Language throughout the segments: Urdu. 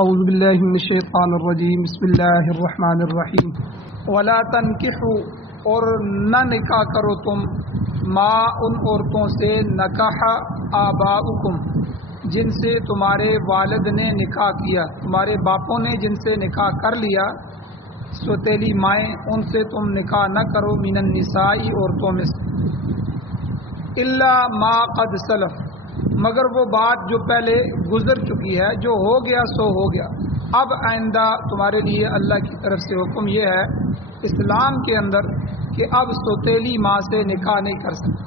اعوذ باللہ من الشیطان الرجیم بسم اللہ الرحمن الرحیم ولا تنکحوا اور نہ نکاح کرو تم ما ان عورتوں سے نکاح آباؤکم جن سے تمہارے والد نے نکاح کیا، تمہارے باپوں نے جن سے نکاح کر لیا، سوتیلی مائیں، ان سے تم نکاح نہ کرو، من النساء عورتوں میں سے، الا ما قد سلف مگر وہ بات جو پہلے گزر چکی ہے، جو ہو گیا سو ہو گیا۔ اب آئندہ تمہارے لیے اللہ کی طرف سے حکم یہ ہے اسلام کے اندر کہ اب سوتیلی ماں سے نکاح نہیں کر سکتے۔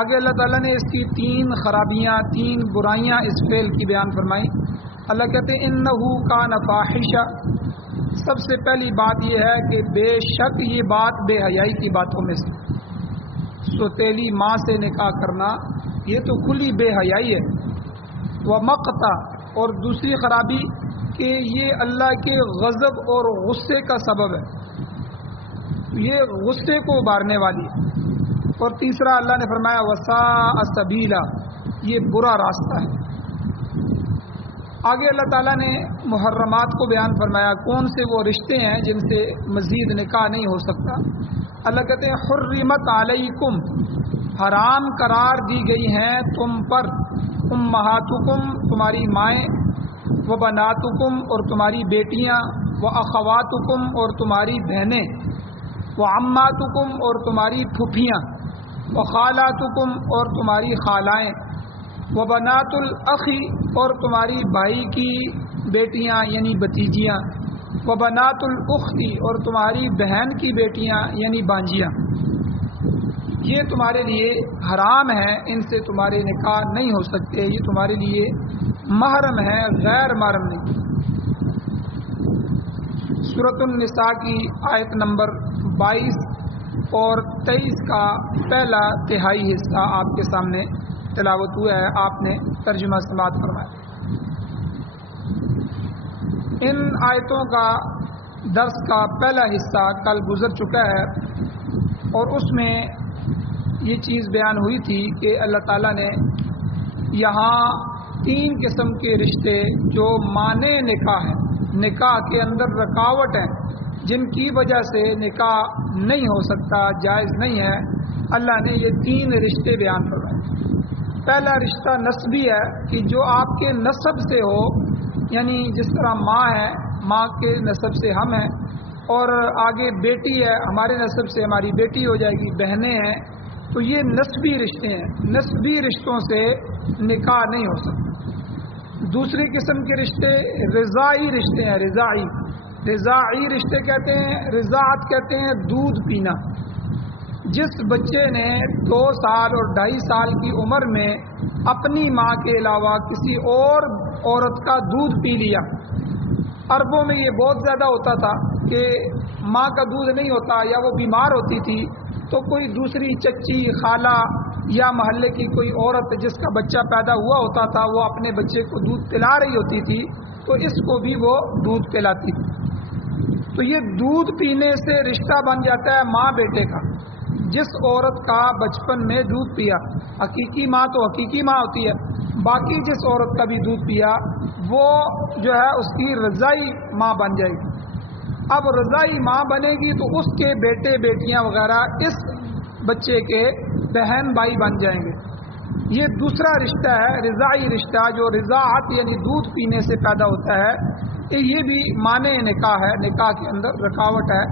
آگے اللہ تعالیٰ نے اس کی تین خرابیاں، تین برائیاں اس فعل کی بیان فرمائی۔ اللہ کہتے ہیں انہو کان فاحشہ، سب سے پہلی بات یہ ہے کہ بے شک یہ بات بے حیائی کی باتوں میں سے، سوتیلی ماں سے نکاح کرنا یہ تو کھلی بے حیائی ہے۔ ومقتا، اور دوسری خرابی کہ یہ اللہ کے غضب اور غصے کا سبب ہے، یہ غصے کو ابارنے والی ہے۔ اور تیسرا اللہ نے فرمایا وساء سبیلا، یہ برا راستہ ہے۔ آگے اللہ تعالیٰ نے محرمات کو بیان فرمایا، کون سے وہ رشتے ہیں جن سے مزید نکاح نہیں ہو سکتا۔ اللہ کہتے ہیں حرمت علیکم، حرام قرار دی گئی ہیں تم پر، امہاتکم تمہاری مائیں، و بناتکم اور تمہاری بیٹیاں، و اخواتکم اور تمہاری بہنیں، و عماتکم اور تمہاری پھپھیاں، و خالاتکم اور تمہاری خالائیں، و بنات الاخی اور تمہاری بھائی کی بیٹیاں یعنی بھتیجیاں، و بنات الاختی اور تمہاری بہن کی بیٹیاں یعنی بانجیاں، یہ تمہارے لیے حرام ہے، ان سے تمہارے نکاح نہیں ہو سکتے، یہ تمہارے لیے محرم ہے، غیر محرم نہیں۔ سورۃ النساء کی آیت نمبر 22 اور 23 کا پہلا تہائی حصہ آپ کے سامنے تلاوت ہوا ہے، آپ نے ترجمہ سماعت فرمایا۔ ان آیتوں کا درس کا پہلا حصہ کل گزر چکا ہے، اور اس میں یہ چیز بیان ہوئی تھی کہ اللہ تعالیٰ نے یہاں تین قسم کے رشتے جو مانع نکاح ہیں، نکاح کے اندر رکاوٹ ہیں، جن کی وجہ سے نکاح نہیں ہو سکتا، جائز نہیں ہے، اللہ نے یہ تین رشتے بیان فرمائے۔ پہلا رشتہ نسبی ہے کہ جو آپ کے نسب سے ہو، یعنی جس طرح ماں ہے، ماں کے نسب سے ہم ہیں، اور آگے بیٹی ہے، ہمارے نسب سے ہماری بیٹی ہو جائے گی، بہنیں ہیں، تو یہ نسبی رشتے ہیں، نسبی رشتوں سے نکاح نہیں ہو سکتا۔ دوسری قسم کے رشتے رضاعی رشتے ہیں، رضاعی رشتے کہتے ہیں، رضاعت کہتے ہیں دودھ پینا۔ جس بچے نے 2 سال اور 2.5 سال کی عمر میں اپنی ماں کے علاوہ کسی اور عورت کا دودھ پی لیا، عربوں میں یہ بہت زیادہ ہوتا تھا کہ ماں کا دودھ نہیں ہوتا یا وہ بیمار ہوتی تھی تو کوئی دوسری چچی، خالہ یا محلے کی کوئی عورت جس کا بچہ پیدا ہوا ہوتا تھا وہ اپنے بچے کو دودھ پلا رہی ہوتی تھی تو اس کو بھی وہ دودھ پلاتی تھی۔ تو یہ دودھ پینے سے رشتہ بن جاتا ہے ماں بیٹے کا۔ جس عورت کا بچپن میں دودھ پیا، حقیقی ماں تو حقیقی ماں ہوتی ہے، باقی جس عورت کا بھی دودھ پیا وہ جو ہے اس کی رضاعی ماں بن جائے گی۔ اب رضاعی ماں بنے گی تو اس کے بیٹے بیٹیاں وغیرہ اس بچے کے بہن بھائی بن جائیں گے۔ یہ دوسرا رشتہ ہے رضاعی رشتہ، جو رضاعت یعنی دودھ پینے سے پیدا ہوتا ہے، یہ بھی مانع نکاح ہے، نکاح کے اندر رکاوٹ ہے،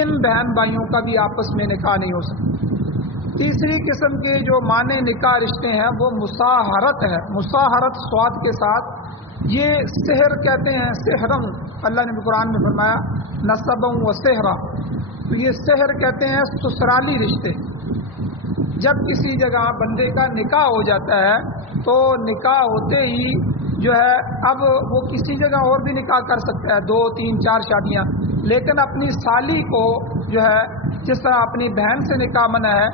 ان بہن بھائیوں کا بھی آپس میں نکاح نہیں ہو سکتا۔ تیسری قسم کے جو مانع نکاح رشتے ہیں وہ مصاہرت ہے، مصاہرت سواد کے ساتھ، یہ سحر کہتے ہیں، سحرم اللہ نے قرآن میں فرمایا نسبم و سحرا، تو یہ سحر کہتے ہیں سسرالی رشتے۔ جب کسی جگہ بندے کا نکاح ہو جاتا ہے تو نکاح ہوتے ہی جو ہے اب وہ کسی جگہ اور بھی نکاح کر سکتا ہے، 2 3 4 شادیاں، لیکن اپنی سالی کو جو ہے جس طرح اپنی بہن سے نکاح منع ہے،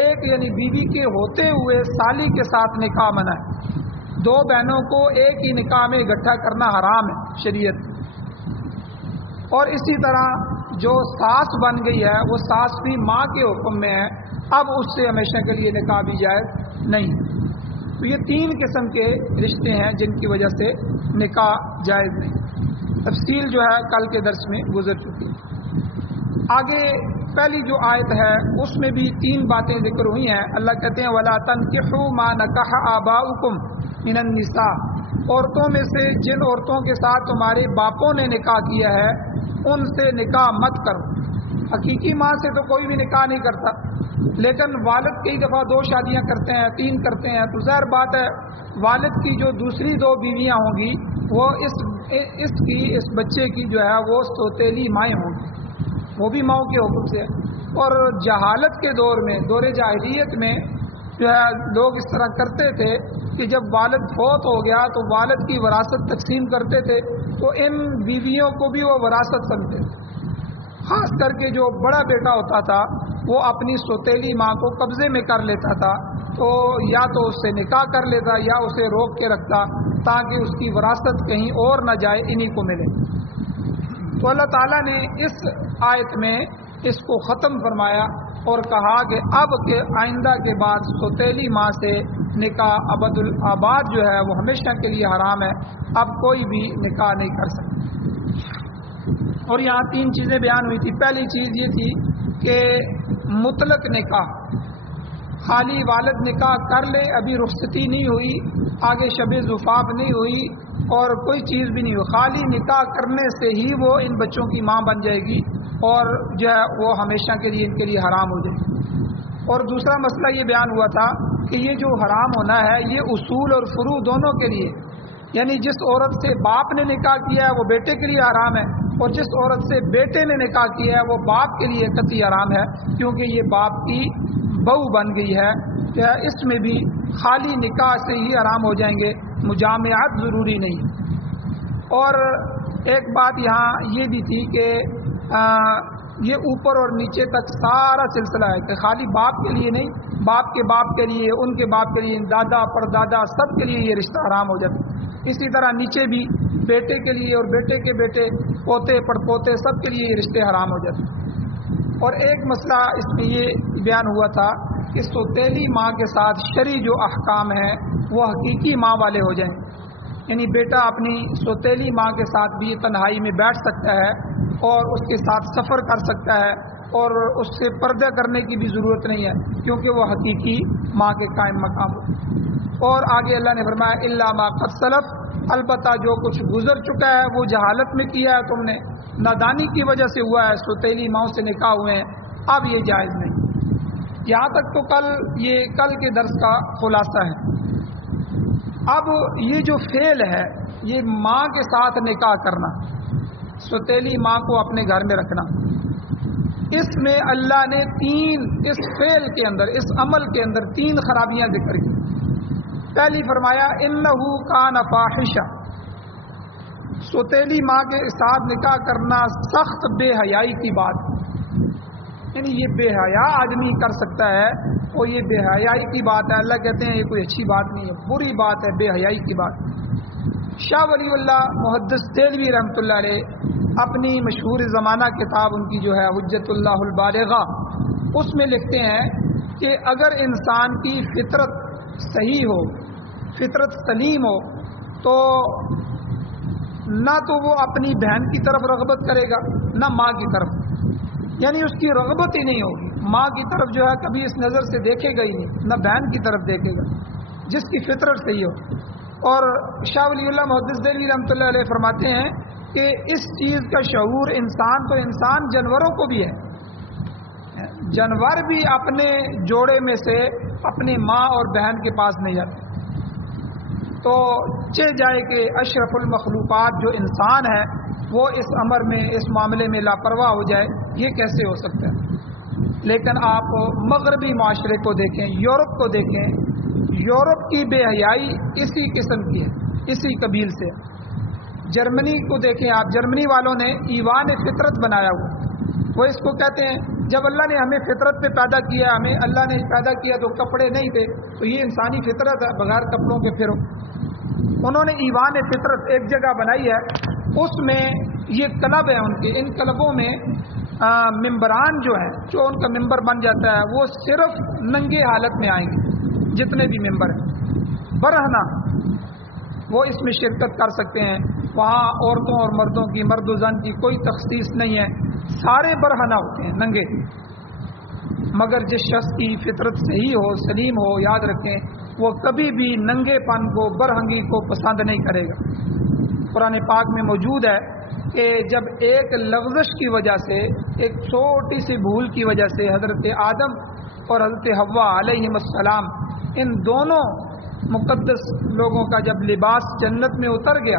ایک یعنی بیوی کے ہوتے ہوئے سالی کے ساتھ نکاح منع ہے، 2 بہنوں کو ایک ہی نکاح میں اکٹھا کرنا حرام ہے شریعت۔ اور اسی طرح جو ساس بن گئی ہے وہ ساس بھی ماں کے حکم میں ہے، اب اس سے ہمیشہ کے لیے نکاح بھی جائز نہیں۔ تو یہ 3 قسم کے رشتے ہیں جن کی وجہ سے نکاح جائز نہیں۔ تفصیل جو ہے کل کے درس میں گزر چکی ہے۔ آگے پہلی جو آیت ہے اس میں بھی 3 باتیں ذکر ہوئی ہیں۔ اللہ کہتے ہیں وَلَا تَنْكِحُوا مَا نَكَحَ آبَاؤُكُمْ مِنَ النِّسَاءِ، عورتوں میں سے جن عورتوں کے ساتھ تمہارے باپوں نے نکاح کیا ہے ان سے نکاح مت کرو۔ حقیقی ماں سے تو کوئی بھی نکاح نہیں کرتا، لیکن والد کئی دفعہ 2 شادیاں کرتے ہیں، 3 کرتے ہیں، تو ظاہر بات ہے والد کی جو دوسری 2 بیویاں ہوں گی وہ اس بچے کی جو ہے وہ سوتیلی مائیں ہوں گی، وہ بھی ماؤں کے حکم سے۔ اور جہالت کے دور میں، دور جاہلیت میں جو ہے لوگ اس طرح کرتے تھے کہ جب والد فوت ہو گیا تو والد کی وراثت تقسیم کرتے تھے، تو ان بیویوں کو بھی وہ وراثت سمجھتے تھے۔ خاص کر کے جو بڑا بیٹا ہوتا تھا وہ اپنی سوتیلی ماں کو قبضے میں کر لیتا تھا، تو یا تو اس سے نکاح کر لیتا یا اسے روک کے رکھتا تاکہ اس کی وراثت کہیں اور نہ جائے، انہی کو ملے۔ تو اللہ تعالیٰ نے اس آیت میں اس کو ختم فرمایا اور کہا کہ اب کے آئندہ کے بعد سوتیلی ماں سے نکاح ابد الآباد جو ہے وہ ہمیشہ کے لیے حرام ہے، اب کوئی بھی نکاح نہیں کر سکتا۔ اور یہاں 3 چیزیں بیان ہوئی تھی۔ پہلی چیز یہ تھی کہ مطلق نکاح، خالی والد نکاح کر لے، ابھی رخصتی نہیں ہوئی، آگے شب زفاف نہیں ہوئی اور کوئی چیز بھی نہیں ہوئی، خالی نکاح کرنے سے ہی وہ ان بچوں کی ماں بن جائے گی اور جو ہے وہ ہمیشہ کے لیے ان کے لیے حرام ہو جائے گی۔ اور دوسرا مسئلہ یہ بیان ہوا تھا کہ یہ جو حرام ہونا ہے یہ اصول اور فروع دونوں کے لیے، یعنی جس عورت سے باپ نے نکاح کیا ہے وہ بیٹے کے لیے حرام ہے، اور جس عورت سے بیٹے نے نکاح کیا ہے وہ باپ کے لیے قطعی حرام ہے، کیونکہ یہ باپ کی بہو بن گئی ہے۔ کہ اس میں بھی خالی نکاح سے ہی حرام ہو جائیں گے، مجامعات ضروری نہیں۔ اور ایک بات یہاں یہ بھی تھی کہ یہ اوپر اور نیچے تک سارا سلسلہ ہے کہ خالی باپ کے لیے نہیں، باپ کے لیے، ان کے باپ کے لیے، دادا پردادا سب کے لیے یہ رشتہ حرام ہو جاتا ہے۔ اسی طرح نیچے بھی بیٹے کے لیے اور بیٹے کے بیٹے، پوتے پڑپوتے سب کے لیے یہ رشتے حرام ہو جاتے ہیں۔ اور ایک مسئلہ اس میں یہ بیان ہوا تھا کہ سوتیلی ماں کے ساتھ شرعی جو احکام ہیں وہ حقیقی ماں والے ہو جائیں، یعنی بیٹا اپنی سوتیلی ماں کے ساتھ بھی تنہائی میں بیٹھ سکتا ہے اور اس کے ساتھ سفر کر سکتا ہے اور اس سے پردہ کرنے کی بھی ضرورت نہیں ہے، کیونکہ وہ حقیقی ماں کے قائم مقام ہو۔ اور آگے اللہ نے فرمایا الا ما قد سلف، البتہ جو کچھ گزر چکا ہے وہ جہالت میں کیا ہے تم نے، نادانی کی وجہ سے ہوا ہے، سوتیلی ماں سے نکاح ہوئے ہیں، اب یہ جائز نہیں۔ یہاں تک تو کل کے درس کا خلاصہ ہے۔ اب یہ جو فعل ہے یہ ماں کے ساتھ نکاح کرنا، سوتیلی ماں کو اپنے گھر میں رکھنا، اس میں اللہ نے اس فعل کے اندر، اس عمل کے اندر 3 خرابیاں ذکر کی۔ پہلی فرمایا انہو کان فاحشہ، سوتیلی ماں کے ساتھ نکاح کرنا سخت بے حیائی کی بات، یعنی یہ بے حیا آدمی کر سکتا ہے اور یہ بے حیائی کی بات ہے۔ اللہ کہتے ہیں یہ کوئی اچھی بات نہیں ہے، بری بات ہے، بے حیائی کی بات۔ شاہ ولی اللہ محدث دہلوی رحمۃ اللہ علیہ اپنی مشہور زمانہ کتاب ان کی جو ہے حجت اللہ البالغہ، اس میں لکھتے ہیں کہ اگر انسان کی فطرت صحیح ہو، فطرت سلیم ہو، تو نہ تو وہ اپنی بہن کی طرف رغبت کرے گا نہ ماں کی طرف، یعنی اس کی رغبت ہی نہیں ہوگی، ماں کی طرف جو ہے کبھی اس نظر سے دیکھے گا ہی نہیں، نہ بہن کی طرف دیکھے گا، جس کی فطرت صحیح ہو۔ اور شاہ ولی اللہ محدث دہلوی رحمۃ اللہ علیہ فرماتے ہیں کہ اس چیز کا شعور انسان تو انسان جانوروں کو بھی ہے، جانور بھی اپنے جوڑے میں سے اپنی ماں اور بہن کے پاس نہیں جاتے، تو جائے کہ اشرف المخلوقات جو انسان ہے وہ اس امر میں، اس معاملے میں لاپرواہ ہو جائے، یہ کیسے ہو سکتا ہے؟ لیکن آپ مغربی معاشرے کو دیکھیں، یورپ کو دیکھیں، یورپ کی بے حیائی اسی قسم کی ہے، اسی قبیل سے۔ جرمنی کو دیکھیں آپ، جرمنی والوں نے ایوان فطرت بنایا ہوا، وہ اس کو کہتے ہیں جب اللہ نے ہمیں فطرت پہ پیدا کیا، ہمیں اللہ نے پیدا کیا تو کپڑے نہیں تھے، تو یہ انسانی فطرت ہے بغیر کپڑوں کے پھرو۔ انہوں نے ایوان فطرت ایک جگہ بنائی ہے، اس میں یہ کلب ہے ان کے، ان کلبوں میں ممبران جو ہیں، جو ان کا ممبر بن جاتا ہے وہ صرف ننگے حالت میں آئیں گے، جتنے بھی ممبر ہیں، برہنہ وہ اس میں شرکت کر سکتے ہیں. وہاں عورتوں اور مردوں کی، مرد و زن کی کوئی تخصیص نہیں ہے، سارے برہنہ ہوتے ہیں، ننگے. مگر جس شخص کی فطرت صحیح ہو، سلیم ہو، یاد رکھیں وہ کبھی بھی ننگے پن کو، برہنگی کو پسند نہیں کرے گا. قرآن پاک میں موجود ہے کہ جب ایک لغزش کی وجہ سے، ایک چھوٹی سی بھول کی وجہ سے حضرت آدم اور حضرت حوا علیہم السلام، ان دونوں مقدس لوگوں کا جب لباس جنت میں اتر گیا،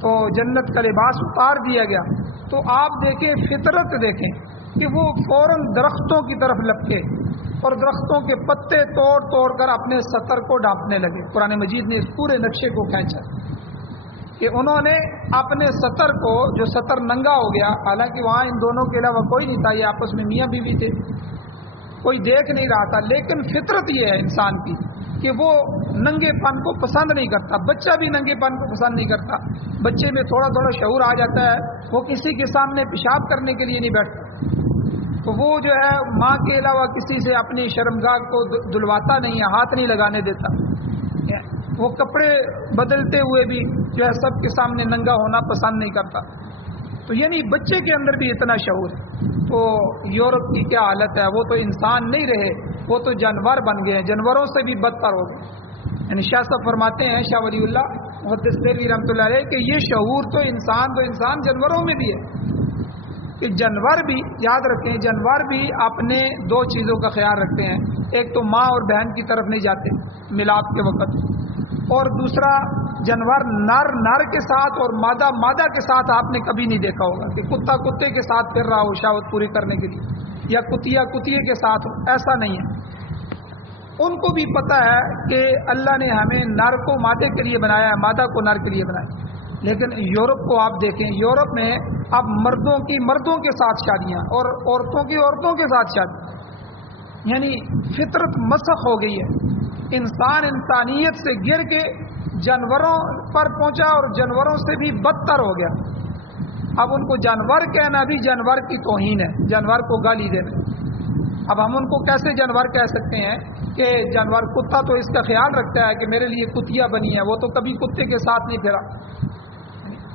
تو جنت کا لباس اتار دیا گیا، تو آپ دیکھیں، فطرت دیکھیں کہ وہ فوراً درختوں کی طرف لپکے اور درختوں کے پتے توڑ توڑ کر اپنے ستر کو ڈھانپنے لگے. قرآن مجید نے اس پورے نقشے کو کھینچا کہ انہوں نے اپنے ستر کو، جو ستر ننگا ہو گیا، حالانکہ وہاں ان دونوں کے علاوہ کوئی نہیں تھا، یہ آپس میں میاں بیوی تھے، کوئی دیکھ نہیں رہا تھا، لیکن فطرت یہ ہے انسان کی کہ وہ ننگے پن کو پسند نہیں کرتا. بچہ بھی ننگے پن کو پسند نہیں کرتا. بچے میں تھوڑا تھوڑا شعور آ جاتا ہے، وہ کسی کے سامنے پیشاب کرنے کے لیے نہیں بیٹھتا، تو وہ جو ہے ماں کے علاوہ کسی سے اپنی شرمگاہ کو دھلواتا نہیں ہے، ہاتھ نہیں لگانے دیتا. وہ کپڑے بدلتے ہوئے بھی جو ہے سب کے سامنے ننگا ہونا پسند نہیں کرتا. تو یعنی بچے کے اندر بھی اتنا شعور ہے. تو یورپ کی کیا حالت ہے، وہ تو انسان نہیں رہے، وہ تو جانور بن گئے ہیں، جانوروں سے بھی بدتر ہو گئے. یعنی شاہ صاحب فرماتے ہیں، شاہ ولی اللہ محدث دہلوی رحمۃ اللہ علیہ، کہ یہ شعور تو انسان جانوروں میں بھی ہے. کہ جانور بھی، یاد رکھیں، جانور بھی اپنے دو چیزوں کا خیال رکھتے ہیں. ایک تو ماں اور بہن کی طرف نہیں جاتے ملاپ کے وقت، اور دوسرا جانور نر کے ساتھ اور مادہ کے ساتھ آپ نے کبھی نہیں دیکھا ہوگا کہ کتا کتے کے ساتھ پھر رہا ہو شہوت پوری کرنے کے لیے، یا کتیا کتیے کے ساتھ ہو. ایسا نہیں ہے. ان کو بھی پتہ ہے کہ اللہ نے ہمیں نر کو مادے کے لیے بنایا ہے، مادہ کو نر کے لیے بنایا. لیکن یورپ کو آپ دیکھیں، یورپ میں اب مردوں کی مردوں کے ساتھ شادیاں اور عورتوں کی عورتوں کے ساتھ شادیاں، یعنی فطرت مسخ ہو گئی ہے. انسان انسانیت سے گر کے جانوروں پر پہنچا اور جانوروں سے بھی بدتر ہو گیا. اب ان کو جانور کہنا بھی جانور کی توہین ہے، جانور کو گالی دینا. اب ہم ان کو کیسے جانور کہہ سکتے ہیں کہ جانور، کتا تو اس کا خیال رکھتا ہے کہ میرے لیے کتیا بنی ہے، وہ تو کبھی کتے کے ساتھ نہیں پھرا.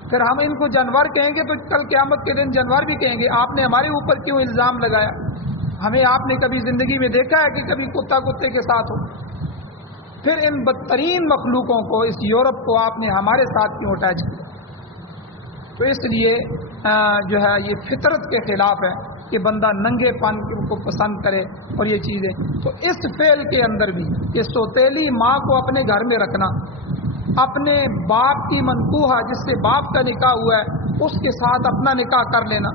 پھر ہم ان کو جانور کہیں گے تو کل قیامت کے دن جانور بھی کہیں گے آپ نے ہمارے اوپر کیوں الزام لگایا، ہمیں آپ نے کبھی زندگی میں دیکھا ہے کہ کبھی کتا کتے کے ساتھ ہو. پھر ان بدترین مخلوقوں کو، اس یورپ کو آپ نے ہمارے ساتھ کیوں اٹیچ کیا. تو اس لیے جو ہے یہ فطرت کے خلاف ہے کہ بندہ ننگے پن کو پسند کرے اور یہ چیزیں. تو اس فعل کے اندر بھی یہ سوتیلی ماں کو اپنے گھر میں رکھنا، اپنے باپ کی منکوحہ جس سے باپ کا نکاح ہوا ہے اس کے ساتھ اپنا نکاح کر لینا،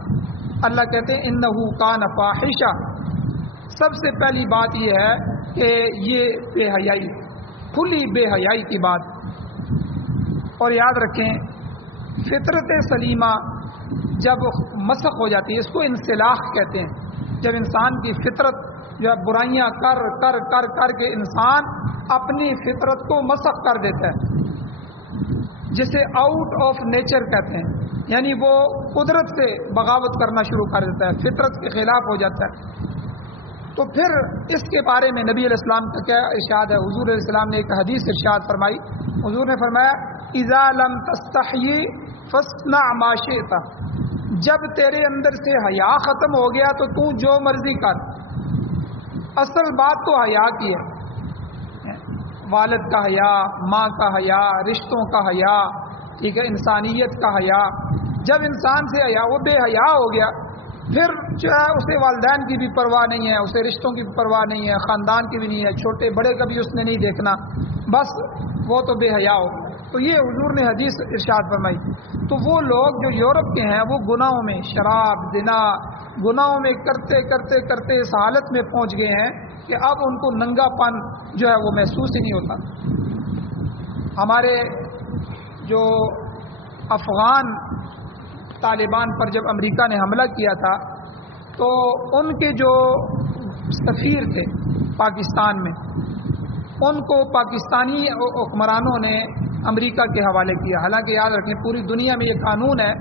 اللہ کہتے ہیں انہ کان فاحشہ. سب سے پہلی بات یہ ہے کہ یہ بے حیائی، کھلی بے حیائی کی بات. اور یاد رکھیں، فطرت سلیمہ جب مسخ ہو جاتی ہے، اس کو انسلاخ کہتے ہیں. جب انسان کی فطرت جو ہے برائیاں کر کر کر کر کے انسان اپنی فطرت کو مسخ کر دیتا ہے، جسے آؤٹ آف نیچر کہتے ہیں، یعنی وہ قدرت سے بغاوت کرنا شروع کر دیتا ہے، فطرت کے خلاف ہو جاتا ہے. تو پھر اس کے بارے میں نبی علیہ السلام کا کیا ارشاد ہے؟ حضور علیہ السلام نے ایک حدیث ارشاد فرمائی. حضور نے فرمایا اذا لم تستحی فاصنع ما شئت، جب تیرے اندر سے حیا ختم ہو گیا تو تو جو مرضی کر. اصل بات تو حیا کی ہے، والد کا حیا، ماں کا حیا، رشتوں کا حیا، ٹھیک ہے، انسانیت کا حیا. جب انسان سے حیا، وہ بے حیا ہو گیا، پھر جو ہے اسے والدین کی بھی پرواہ نہیں ہے، اسے رشتوں کی بھی پرواہ نہیں ہے، خاندان کی بھی نہیں ہے، چھوٹے بڑے کا بھی اس نے نہیں دیکھنا، بس وہ تو بے حیا ہو. تو یہ حضور نے حدیث ارشاد فرمائی. تو وہ لوگ جو یورپ کے ہیں وہ گناہوں میں، شراب، زنا، گناہوں میں کرتے کرتے کرتے اس حالت میں پہنچ گئے ہیں کہ اب ان کو ننگا پن جو ہے وہ محسوس ہی نہیں ہوتا. ہمارے جو افغان طالبان پر جب امریکہ نے حملہ کیا تھا تو ان کے جو سفیر تھے پاکستان میں، ان کو پاکستانی حکمرانوں نے امریکہ کے حوالے کیا. حالانکہ یاد رکھیں پوری دنیا میں یہ قانون ہے،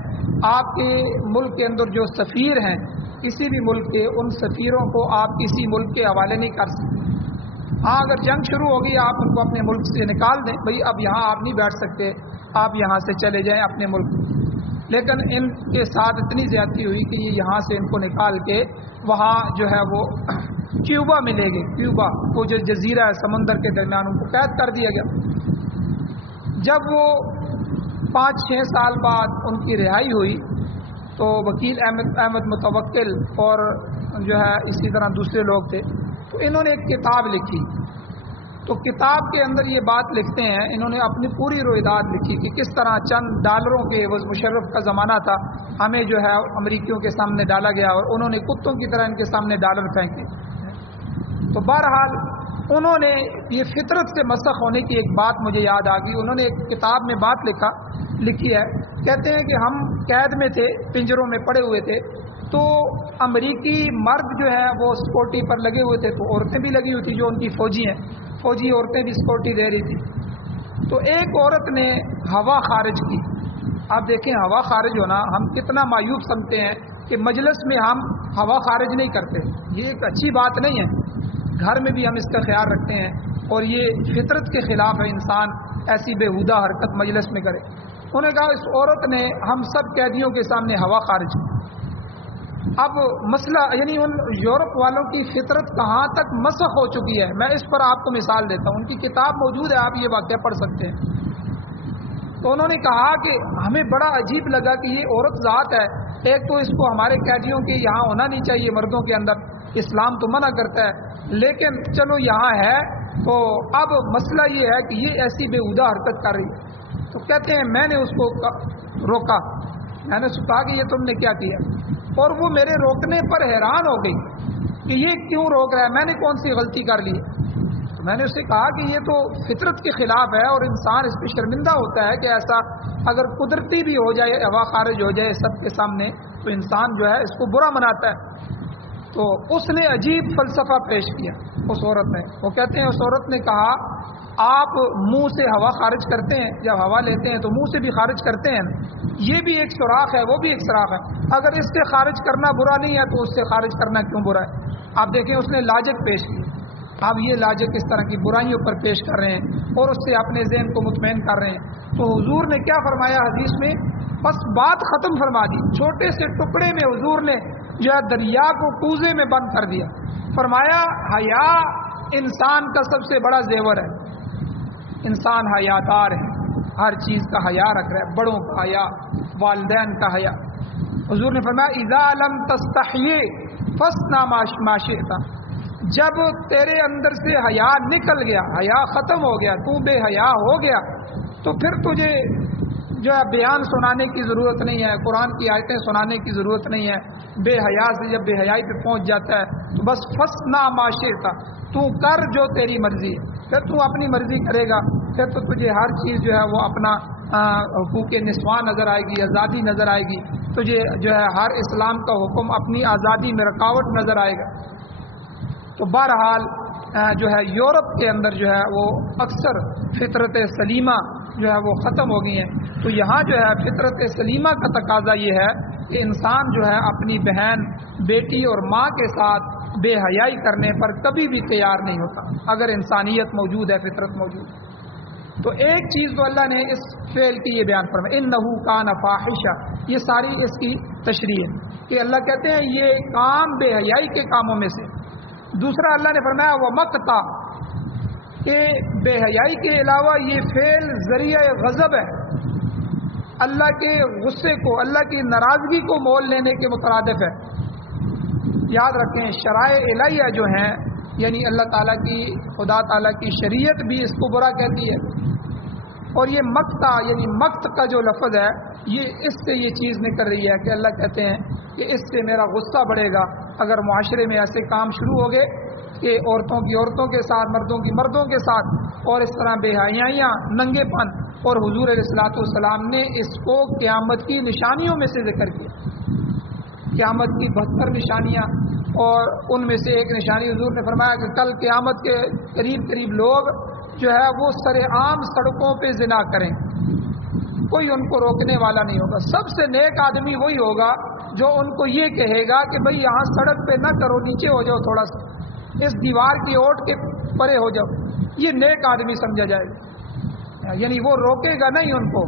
آپ کے ملک کے اندر جو سفیر ہیں کسی بھی ملک کے، ان سفیروں کو آپ کسی ملک کے حوالے نہیں کر سکتے. ہاں اگر جنگ شروع ہوگی آپ ان کو اپنے ملک سے نکال دیں، بھئی اب یہاں آپ نہیں بیٹھ سکتے، آپ یہاں سے چلے جائیں اپنے ملک. لیکن ان کے ساتھ اتنی زیادتی ہوئی کہ یہ یہاں سے ان کو نکال کے وہاں جو ہے وہ کیوبا میں لے گئے. کیوبا وہ جو جزیرہ ہے سمندر کے درمیان، ان کو قید کر دیا گیا. جب وہ 5-6 سال بعد ان کی رہائی ہوئی تو وکیل احمد متوکل اور جو ہے اسی طرح دوسرے لوگ تھے، تو انہوں نے ایک کتاب لکھی. تو کتاب کے اندر یہ بات لکھتے ہیں، انہوں نے اپنی پوری رویداد لکھی کہ کس طرح چند ڈالروں کے، وہ مشرف کا زمانہ تھا، ہمیں جو ہے امریکیوں کے سامنے ڈالا گیا اور انہوں نے کتوں کی طرح ان کے سامنے ڈالر پھینکے. تو بہرحال انہوں نے یہ فطرت سے مسخ ہونے کی ایک بات مجھے یاد آ گئی. انہوں نے ایک کتاب میں بات لکھی ہے، کہتے ہیں کہ ہم قید میں تھے، پنجروں میں پڑے ہوئے تھے، تو امریکی مرد جو ہے وہ سکیورٹی پر لگے ہوئے تھے، تو عورتیں بھی لگی ہوئی تھی جو ان کی فوجی ہیں، فوجی عورتیں بھی سکیورٹی دے رہی تھی. تو ایک عورت نے ہوا خارج کی. آپ دیکھیں ہوا خارج ہونا ہم کتنا معیوب سمجھتے ہیں کہ مجلس میں ہم ہوا خارج نہیں کرتے، یہ ایک اچھی بات نہیں ہے. گھر میں بھی ہم اس کا خیال رکھتے ہیں اور یہ فطرت کے خلاف ہے انسان ایسی بےہودہ حرکت مجلس میں کرے. انہوں نے کہا اس عورت نے ہم سب قیدیوں کے سامنے ہوا خارج کی. اب مسئلہ یعنی ان یورپ والوں کی فطرت کہاں تک مسخ ہو چکی ہے. میں اس پر آپ کو مثال دیتا ہوں، ان کی کتاب موجود ہے، آپ یہ واقعہ پڑھ سکتے ہیں. تو انہوں نے کہا کہ ہمیں بڑا عجیب لگا کہ یہ عورت ذات ہے، ایک تو اس کو ہمارے قیدیوں کے یہاں ہونا نہیں چاہیے، مردوں کے اندر اسلام تو منع کرتا ہے، لیکن چلو یہاں ہے. تو اب مسئلہ یہ ہے کہ یہ ایسی بےہودہ حرکت کر رہی ہے. تو کہتے ہیں میں نے اس کو روکا، میں نے کہا کہ یہ تم نے کیا کیا، اور وہ میرے روکنے پر حیران ہو گئی کہ یہ کیوں روک رہا ہے، میں نے کون سی غلطی کر لی. میں نے اس سے کہا کہ یہ تو فطرت کے خلاف ہے اور انسان اس پہ شرمندہ ہوتا ہے کہ ایسا اگر قدرتی بھی ہو جائے، ہوا خارج ہو جائے سب کے سامنے، تو انسان جو ہے اس کو برا مناتا ہے. تو اس نے عجیب فلسفہ پیش کیا اس عورت نے. وہ کہتے ہیں اس عورت نے کہا آپ منہ سے ہوا خارج کرتے ہیں، جب ہوا لیتے ہیں تو منہ سے بھی خارج کرتے ہیں، یہ بھی ایک سوراخ ہے، وہ بھی ایک سوراخ ہے، اگر اس سے خارج کرنا برا نہیں ہے تو اس سے خارج کرنا کیوں برا ہے. آپ دیکھیں اس نے لاجک پیش کی. آپ یہ لاجک اس طرح کی برائیوں پر پیش کر رہے ہیں اور اس سے اپنے ذہن کو مطمئن کر رہے ہیں. تو حضور نے کیا فرمایا حدیث میں، بس بات ختم فرما دی. چھوٹے سے ٹکڑے میں حضور نے جو ہے دریا کو کوزے میں بند کر دیا. فرمایا حیا انسان کا سب سے بڑا زیور ہے. انسان حیادار ہے، ہر چیز کا حیا رکھ رہا ہے، بڑوں کا حیا، والدین کا حیا. حضور نے فرمایا اذا لم تستحی فاصنع ما شئت، جب تیرے اندر سے حیا نکل گیا، حیا ختم ہو گیا، تو بے حیا ہو گیا، تو پھر تجھے جو ہے بیان سنانے کی ضرورت نہیں ہے، قرآن کی آیتیں سنانے کی ضرورت نہیں ہے. بے حیا سے جب بے حیائی پہ پہنچ جاتا ہے تو بس فاصنع ما شئت، تو کر جو تیری مرضی ہے. پھر تو اپنی مرضی کرے گا، پھر تو تجھے ہر چیز جو ہے وہ اپنا حقوق نسواں نظر آئے گی، آزادی نظر آئے گی، تجھے جو ہے ہر اسلام کا حکم اپنی آزادی میں رکاوٹ نظر آئے گا. تو بہرحال جو ہے یورپ کے اندر جو ہے وہ اکثر فطرت سلیمہ جو ہے وہ ختم ہو گئی ہیں. تو یہاں جو ہے فطرت سلیمہ کا تقاضا یہ ہے کہ انسان جو ہے اپنی بہن، بیٹی اور ماں کے ساتھ بے حیائی کرنے پر کبھی بھی تیار نہیں ہوتا اگر انسانیت موجود ہے، فطرت موجود ہے. تو ایک چیز تو اللہ نے اس فعل کی یہ بیان فرمایا انہ کان فاحشہ، یہ ساری اس کی تشریح ہے کہ اللہ کہتے ہیں یہ کام بے حیائی کے کاموں میں سے. دوسرا اللہ نے فرمایا وہ مقتا، کہ بے حیائی کے علاوہ یہ فعل ذریعہ غضب ہے، اللہ کے غصے کو، اللہ کی ناراضگی کو مول لینے کے مترادف ہے. یاد رکھیں شرائع الہیہ جو ہیں یعنی اللہ تعالیٰ کی، خدا تعالیٰ کی شریعت بھی اس کو برا کہتی ہے. اور یہ مقتا یعنی مقت کا جو لفظ ہے یہ اس سے یہ چیز نکل رہی ہے کہ اللہ کہتے ہیں کہ اس سے میرا غصہ بڑھے گا اگر معاشرے میں ایسے کام شروع ہو گئے کہ عورتوں کی عورتوں کے ساتھ، مردوں کی مردوں کے ساتھ، اور اس طرح بے حیائیاں، ننگے پن. اور حضور علیہ الصلوۃ والسلام نے اس کو قیامت کی نشانیوں میں سے ذکر کیا. قیامت کی 72 نشانیاں، اور ان میں سے ایک نشانی حضور نے فرمایا کہ کل قیامت کے قریب قریب لوگ جو ہے وہ سر عام سڑکوں پہ زنا کریں، کوئی ان کو روکنے والا نہیں ہوگا. سب سے نیک آدمی وہی ہوگا جو ان کو یہ کہے گا کہ بھئی یہاں سڑک پہ نہ کرو، نیچے ہو جاؤ تھوڑا سا، اس دیوار کی اوٹ کے پرے ہو جاؤ، یہ نیک آدمی سمجھا جائے گا، یعنی وہ روکے گا نہیں ان کو،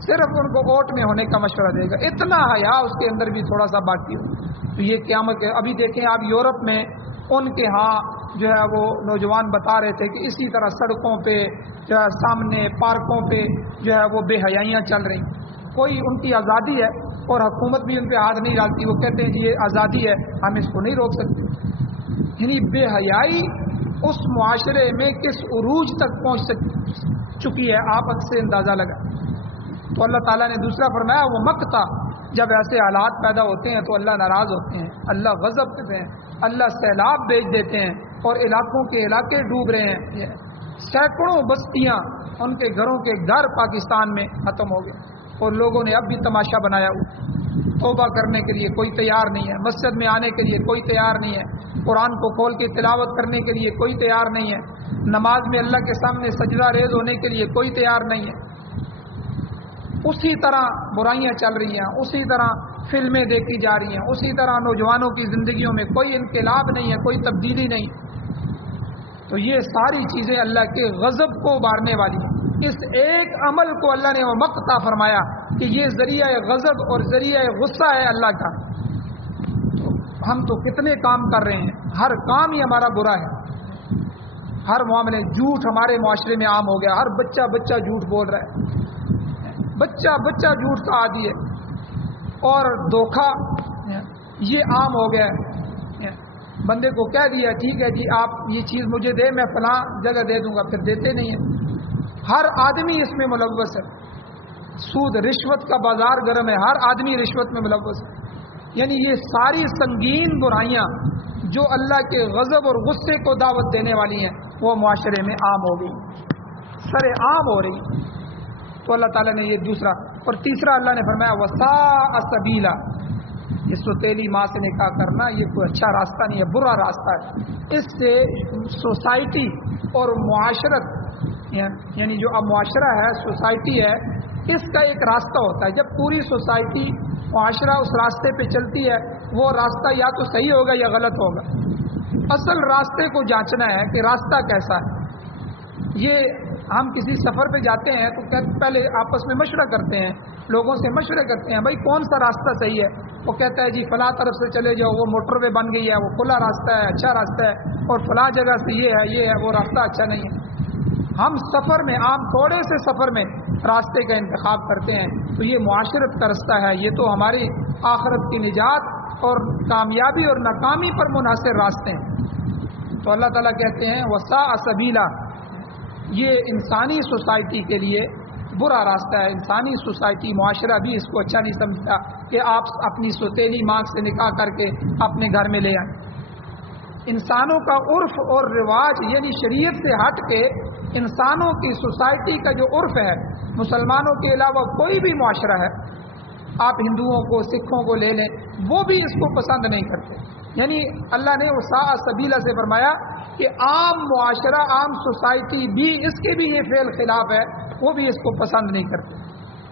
صرف ان کو ووٹ میں ہونے کا مشورہ دے گا، اتنا حیا اس کے اندر بھی تھوڑا سا باقی ہو تو یہ قیامت ہے۔ ابھی دیکھیں آپ یورپ میں ان کے ہاں جو ہے وہ نوجوان بتا رہے تھے کہ اسی طرح سڑکوں پہ جو ہے سامنے پارکوں پہ جو ہے وہ بے حیائیاں چل رہی، کوئی ان کی آزادی ہے اور حکومت بھی ان پہ ہاتھ نہیں ڈالتی، وہ کہتے ہیں یہ آزادی ہے ہم اس کو نہیں روک سکتے۔ یعنی بے حیائی اس معاشرے میں کس عروج تک پہنچ چکی ہے آپ سے اندازہ لگا۔ تو اللہ تعالیٰ نے دوسرا فرمایا وہ مقتا، جب ایسے حالات پیدا ہوتے ہیں تو اللہ ناراض ہوتے ہیں، اللہ غضب کرتے ہیں، اللہ سیلاب بھیج دیتے ہیں اور علاقوں کے علاقے ڈوب رہے ہیں، سینکڑوں بستیاں ان کے گھروں کے گھر پاکستان میں ختم ہو گئے اور لوگوں نے اب بھی تماشا بنایا ہوا، توبہ کرنے کے لیے کوئی تیار نہیں ہے، مسجد میں آنے کے لیے کوئی تیار نہیں ہے، قرآن کو کھول کے تلاوت کرنے کے لیے کوئی تیار نہیں ہے، نماز میں اللہ کے سامنے سجدہ ریز ہونے کے لیے کوئی تیار نہیں ہے۔ اسی طرح برائیاں چل رہی ہیں، اسی طرح فلمیں دیکھی جا رہی ہیں، اسی طرح نوجوانوں کی زندگیوں میں کوئی انقلاب نہیں ہے، کوئی تبدیلی نہیں۔ تو یہ ساری چیزیں اللہ کے غضب کو ابارنے والی ہیں۔ اس ایک عمل کو اللہ نے وہ مقتا فرمایا کہ یہ ذریعہ غضب اور ذریعہ غصہ ہے اللہ کا۔ تو ہم تو کتنے کام کر رہے ہیں، ہر کام ہی ہمارا برا ہے، ہر معاملے، جھوٹ ہمارے معاشرے میں عام ہو گیا، ہر بچہ جھوٹ بول رہا ہے، بچہ جھوٹ کا عادی ہے، اور دھوکہ یہ عام ہو گیا ہے۔ بندے کو کہہ دیا ٹھیک ہے جی آپ یہ چیز مجھے دے، میں فلاں جگہ دے دوں گا، پھر دیتے نہیں ہیں۔ ہر آدمی اس میں ملوث ہے، سود رشوت کا بازار گرم ہے، ہر آدمی رشوت میں ملوث ہے۔ یعنی یہ ساری سنگین برائیاں جو اللہ کے غضب اور غصے کو دعوت دینے والی ہیں وہ معاشرے میں عام ہو گئی، سر عام ہو رہی۔ تو اللہ تعالیٰ نے یہ دوسرا اور تیسرا اللہ نے فرمایا وساء سبیلا، یہ سوتیلی ماں سے نکاح کرنا یہ کوئی اچھا راستہ نہیں ہے، برا راستہ ہے۔ اس سے سوسائٹی اور معاشرت، یعنی جو اب معاشرہ ہے، سوسائٹی ہے، اس کا ایک راستہ ہوتا ہے۔ جب پوری سوسائٹی معاشرہ اس راستے پہ چلتی ہے وہ راستہ یا تو صحیح ہوگا یا غلط ہوگا۔ اصل راستے کو جانچنا ہے کہ راستہ کیسا ہے۔ یہ ہم کسی سفر پہ جاتے ہیں تو پہلے آپس میں مشورہ کرتے ہیں، لوگوں سے مشورے کرتے ہیں بھائی کون سا راستہ صحیح ہے، وہ کہتا ہے جی فلاں طرف سے چلے جاؤ، وہ موٹر وے بن گئی ہے، وہ کھلا راستہ ہے، اچھا راستہ ہے، اور فلاں جگہ سے یہ ہے وہ راستہ اچھا نہیں ہے۔ ہم سفر میں عام تھوڑے سے سفر میں راستے کا انتخاب کرتے ہیں، تو یہ معاشرت کا راستہ ہے، یہ تو ہماری آخرت کی نجات اور کامیابی اور ناکامی پر منحصر راستے ہیں۔ تو اللہ تعالیٰ کہتے ہیں وساء سبیلا، یہ انسانی سوسائٹی کے لیے برا راستہ ہے۔ انسانی سوسائٹی معاشرہ بھی اس کو اچھا نہیں سمجھتا کہ آپ اپنی سوتیلی ماں سے نکاح کر کے اپنے گھر میں لے آئیں۔ انسانوں کا عرف اور رواج یعنی شریعت سے ہٹ کے انسانوں کی سوسائٹی کا جو عرف ہے، مسلمانوں کے علاوہ کوئی بھی معاشرہ ہے، آپ ہندوؤں کو سکھوں کو لے لیں، وہ بھی اس کو پسند نہیں کرتے۔ یعنی اللہ نے وساء سبیلا سے فرمایا کہ عام معاشرہ، عام سوسائٹی بھی اس کے بھی یہ فعل خلاف ہے، وہ بھی اس کو پسند نہیں کرتے۔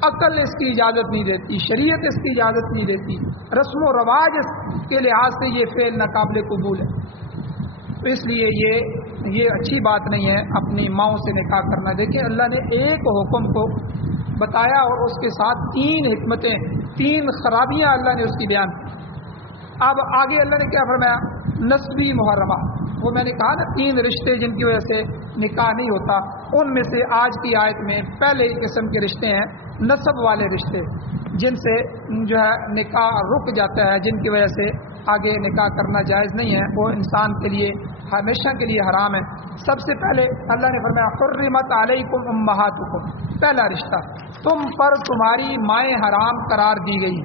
عقل اس کی اجازت نہیں دیتی، شریعت اس کی اجازت نہیں دیتی، رسم و رواج کے لحاظ سے یہ فعل ناقابل قبول ہے۔ تو اس لیے یہ اچھی بات نہیں ہے اپنی ماؤں سے نکاح کرنا۔ دیکھیں اللہ نے ایک حکم کو بتایا اور اس کے ساتھ 3 حکمتیں، 3 خرابیاں اللہ نے اس کی بیان کی۔ اب آگے اللہ نے کیا فرمایا؟ نسبی محرمہ، وہ میں نے کہا نا 3 رشتے جن کی وجہ سے نکاح نہیں ہوتا، ان میں سے آج کی آیت میں پہلے قسم کے رشتے ہیں نسب والے رشتے، جن سے جو ہے نکاح رک جاتا ہے، جن کی وجہ سے آگے نکاح کرنا جائز نہیں ہے، وہ انسان کے لیے ہمیشہ کے لیے حرام ہے۔ سب سے پہلے اللہ نے فرمایا حرمت علیکم امہاتکم، پہلا رشتہ تم پر تمہاری مائیں حرام قرار دی گئی۔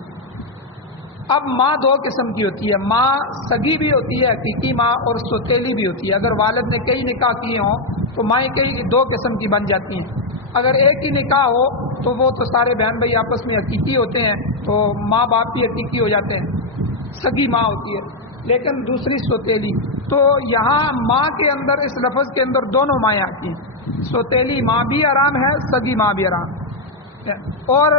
اب ماں 2 قسم کی ہوتی ہے، ماں سگی بھی ہوتی ہے، حقیقی ماں، اور سوتیلی بھی ہوتی ہے۔ اگر والد نے کئی نکاح کیے ہوں تو مائیں کئی 2 قسم کی بن جاتی ہیں۔ اگر ایک ہی نکاح ہو تو وہ تو سارے بہن بھائی آپس میں حقیقی ہوتے ہیں، تو ماں باپ بھی حقیقی ہو جاتے ہیں، سگی ماں ہوتی ہے۔ لیکن دوسری سوتیلی، تو یہاں ماں کے اندر اس لفظ کے اندر دونوں مائیں آتی ہیں، سوتیلی ماں بھی حرام ہے، سگی ماں بھی حرام ہے۔ اور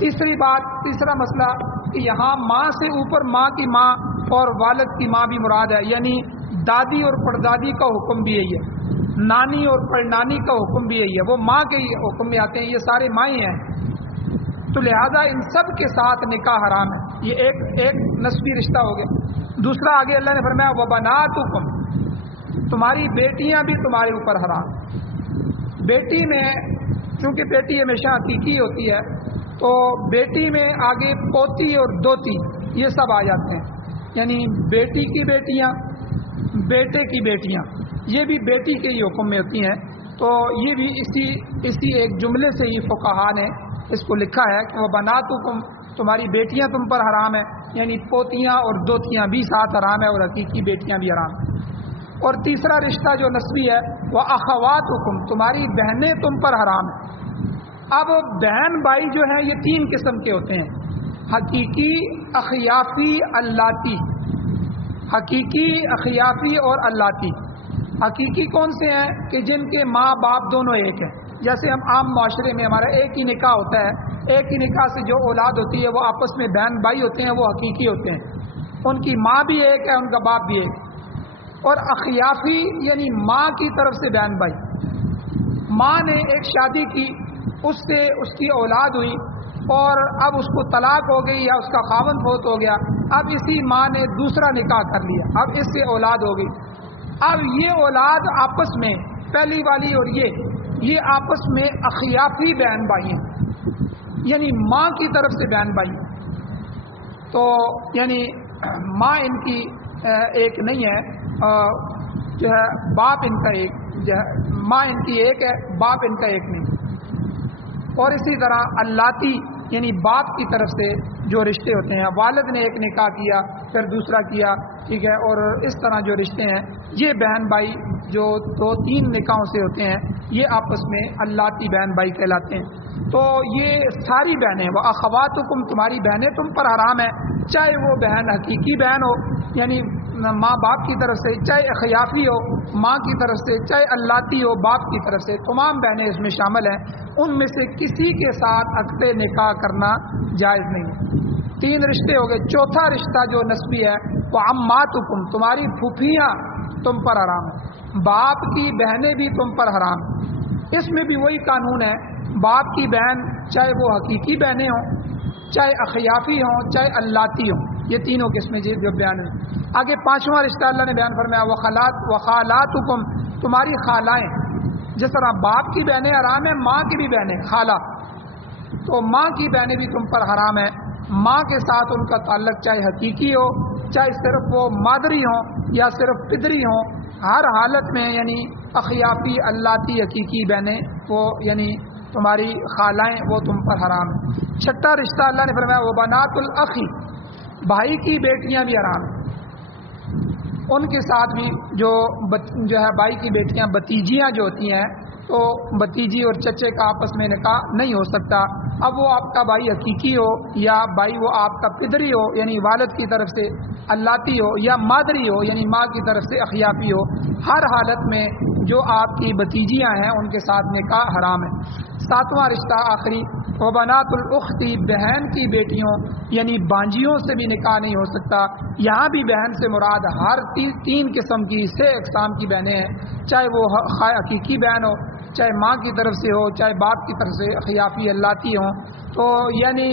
تیسرا مسئلہ کہ یہاں ماں سے اوپر ماں کی ماں اور والد کی ماں بھی مراد ہے، یعنی دادی اور پردادی کا حکم بھی یہی ہے، نانی اور پڑنانی کا حکم بھی یہی ہے، وہ ماں کے حکم میں آتے ہیں، یہ سارے مائیں ہیں، تو لہذا ان سب کے ساتھ نکاح حرام ہے۔ یہ ایک نسبی رشتہ ہو گیا۔ دوسرا آگے اللہ نے فرمایا وَبَنَاتُكُمْ، تمہاری بیٹیاں بھی تمہارے اوپر حرام۔ بیٹی میں چونکہ بیٹی ہمیشہ حقیقی ہوتی ہے، تو بیٹی میں آگے پوتی اور دوتی یہ سب آ جاتے ہیں، یعنی بیٹی کی بیٹیاں، بیٹے کی بیٹیاں، یہ بھی بیٹی کے ہی حکم میں ہوتی ہیں۔ تو یہ بھی اسی ایک جملے سے ہی فقہاء نے اس کو لکھا ہے کہ وہ بناتکم، تمہاری بیٹیاں تم پر حرام ہیں، یعنی پوتیاں اور دوتیاں بھی ساتھ حرام ہے، اور حقیقی بیٹیاں بھی حرام ہیں۔ اور تیسرا رشتہ جو نسبی ہے وہ اخواتکم، تمہاری بہنیں تم پر حرام ہیں۔ اب بہن بھائی جو ہیں یہ تین قسم کے ہوتے ہیں، حقیقی، اخیافی، اللاتی۔ حقیقی، اخیافی اور اللاتی۔ حقیقی کون سے ہیں کہ جن کے ماں باپ دونوں ایک ہیں، جیسے ہم عام معاشرے میں ہمارا ایک ہی نکاح ہوتا ہے، ایک ہی نکاح سے جو اولاد ہوتی ہے وہ آپس میں بہن بھائی ہوتے ہیں، وہ حقیقی ہوتے ہیں، ان کی ماں بھی ایک ہے، ان کا باپ بھی ایک۔ اور اخیافی یعنی ماں کی طرف سے بہن بھائی، ماں نے ایک شادی کی، اس سے اس کی اولاد ہوئی، اور اب اس کو طلاق ہو گئی یا اس کا خاوند فوت ہو گیا، اب اسی ماں نے دوسرا نکاح کر لیا، اب اس سے اولاد ہو گئی۔ اب یہ اولاد آپس میں، پہلی والی اور یہ آپس میں اخیافی بہن بھائی ہیں، یعنی ماں کی طرف سے بہن بھائی ہیں۔ تو یعنی ماں ان کی ایک نہیں ہے، جو ہے باپ ان کا ایک، جو ہے ماں ان کی ایک ہے، باپ ان کا ایک نہیں۔ اور اسی طرح اللاتی یعنی باپ کی طرف سے جو رشتے ہوتے ہیں، والد نے ایک نکاح کیا پھر دوسرا کیا، ٹھیک ہے، اور اس طرح جو رشتے ہیں یہ بہن بھائی جو 2-3 نکاحوں سے ہوتے ہیں یہ آپس میں اللاتی بہن بھائی کہلاتے ہیں۔ تو یہ ساری بہنیں، وہ اخواتکم، تمہاری بہنیں تم پر حرام ہیں، چاہے وہ بہن حقیقی بہن ہو یعنی ماں باپ کی طرف سے، چاہے اخیافی ہو ماں کی طرف سے، چاہے اللاتی ہو باپ کی طرف سے، تمام بہنیں اس میں شامل ہیں۔ ان میں سے کسی کے ساتھ عقد نکاح کرنا جائز نہیں ہے۔ 3 رشتے ہو گئے۔ چوتھا رشتہ جو نسبی ہے وہ عماتکم، تمہاری پھوپھیاں تم پر حرام ہیں، باپ کی بہنیں بھی تم پر حرام ہیں۔ اس میں بھی وہی قانون ہے، باپ کی بہن چاہے وہ حقیقی بہنیں ہوں، چاہے اخیافی ہوں، چاہے اللاتی ہوں، یہ تینوں قسمیں جو بیان ہیں۔ آگے 5واں رشتہ اللہ نے بیان فرمایا وخالاتکم، تمہاری خالائیں، جس طرح باپ کی بہنیں حرام ہیں، ماں کی بھی بہنیں خالہ، تو ماں کی بہنیں بھی تم پر حرام ہیں۔ ماں کے ساتھ ان کا تعلق چاہے حقیقی ہو، چاہے صرف وہ مادری ہوں یا صرف پدری ہوں، ہر حالت میں یعنی اخیافی، اللاتی، حقیقی بہنیں وہ یعنی تمہاری خالائیں وہ تم پر حرام ہیں۔ 6واں رشتہ اللہ نے فرمایا وبنات الاخی، بھائی کی بیٹیاں بھی حرام ہیں، ان کے ساتھ بھی جو ہے بھائی کی بیٹیاں بتیجیاں جو ہوتی ہیں، تو بتیجی اور چچے کا آپس میں نکاح نہیں ہو سکتا۔ اب وہ آپ کا بھائی حقیقی ہو یا بھائی وہ آپ کا پدری ہو یعنی والد کی طرف سے اللاتی ہو، یا مادری ہو یعنی ماں کی طرف سے اخیافی ہو، ہر حالت میں جو آپ کی بتیجیاں ہیں ان کے ساتھ نکاح حرام ہے۔ 7واں رشتہ آخری وبنات الاختی، بہن کی بیٹیوں یعنی بانجیوں سے بھی نکاح نہیں ہو سکتا۔ یہاں بھی بہن سے مراد ہر 3 قسم کی 6 اقسام کی بہنیں ہیں، چاہے وہ حقیقی بہن ہو، چاہے ماں کی طرف سے ہو، چاہے باپ کی طرف سے اخیافی اللاتی ہوں، تو یعنی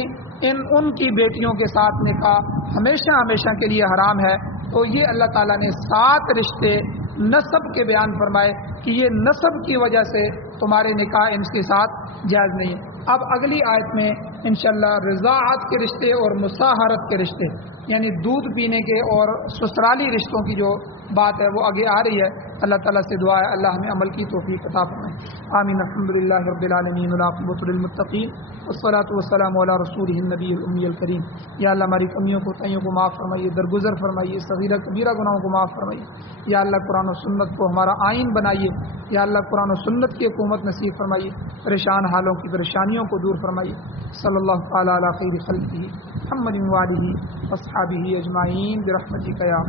ان کی بیٹیوں کے ساتھ نکاح ہمیشہ ہمیشہ کے لیے حرام ہے۔ تو یہ اللہ تعالیٰ نے 7 رشتے نسب کے بیان فرمائے کہ یہ نسب کی وجہ سے تمہارے نکاح ان کے ساتھ جائز نہیں ہے۔ اب اگلی آیت میں انشاءاللہ رضاعت کے رشتے اور مصاہرت کے رشتے یعنی دودھ پینے کے اور سسرالی رشتوں کی جو بات ہے وہ آگے آ رہی ہے۔ اللہ تعالیٰ سے دعا ہے اللہ ہمیں عمل کی توفیق عطا فرمائے۔ آمین۔ الحمدللہ رب العالمین والعاقبۃ للمتقین والصلاۃ والسلام علی رسولہ النبی الامی الکریم۔ یا اللہ ہماری کمیوں کوتاہیوں کو معاف فرمائیے، درگزر فرمائیے، صغیرہ کبیرہ گناہوں کو معاف فرمائیے۔ یا اللہ قرآن و سنت کو ہمارا آئین بنائیے۔ یا اللہ قرآن و سنت کی حکومت نصیب فرمائیے، پریشان حالوں کی پریشانیوں کو دور فرمائیے۔ صلی اللہ تعالی علی خیر خلقہ محمد وآلہ وصحبہ اجمعین برحمتک یا